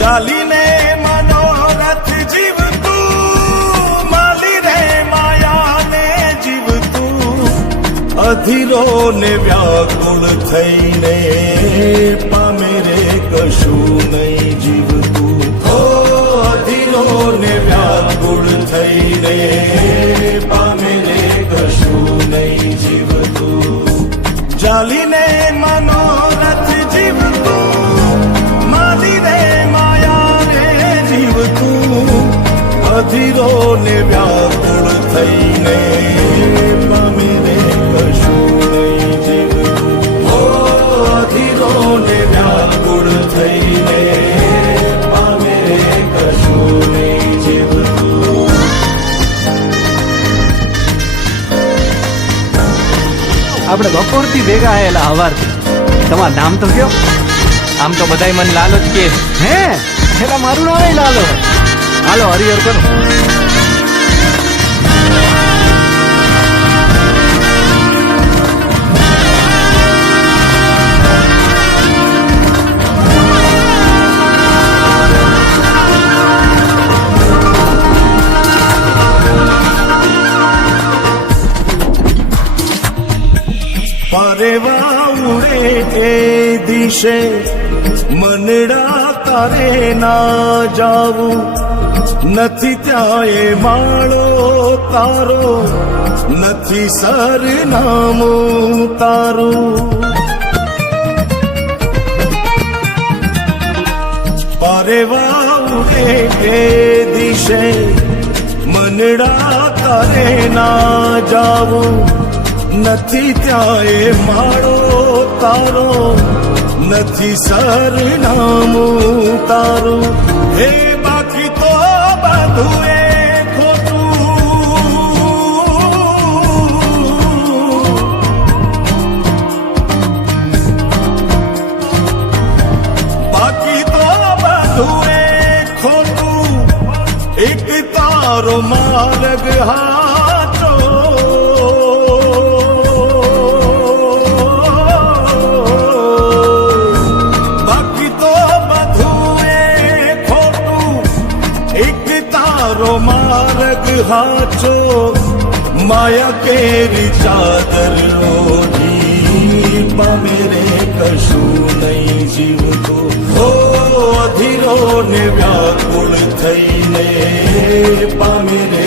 ચાલીને મનોરથ જીવતું, માલી રે માયાને જીવતું, અધીરો ને વ્યાકુળ થઈને પામે રે કશું નહીં જીવતું. ઓ અધીરો ને વ્યાકુળ થઈને પામે રે કશું નહીં જીવતું. ચાલીને મનોરથ જીવતું, માલી રે અધીરો ને વ્યાકુળ થઈને પામી રે કશું નહીં જીવતું. ઓ અધીરો ને વ્યાકુળ થઈને પામી રે કશું નહીં જીવતું. આપણે બપોરથી ભેગા આયેલા હવારથી. તમારું નામ તો કયો? આમ તો બધાય મને લાલો જ કે. હે એટલે મારું નામ લાલો. હાલો હરિહર કરો. પરેવા ઉડે એ દિશે મનડા તારે ના જાવું, નથી ત્યાં એ માળો તારો, નથી સરનામું તારું. પરેવા ઉડે એ દિશે મનડા તારે ના જાવું, નથી ત્યાં એ માળો તારો, નથી સરનામું તારું. હે બાકી તો બધું એ ખોટું, બાકી તો બધું એ ખોટું, એક તારો માર્ગ હાચો. માર્ગ હાચો, માયા કેરી ચાદર ઓઢી પામે રે કશું નહીં જીવતું. ઓ અધીરો ને વ્યાકુળ થઈને પામે રે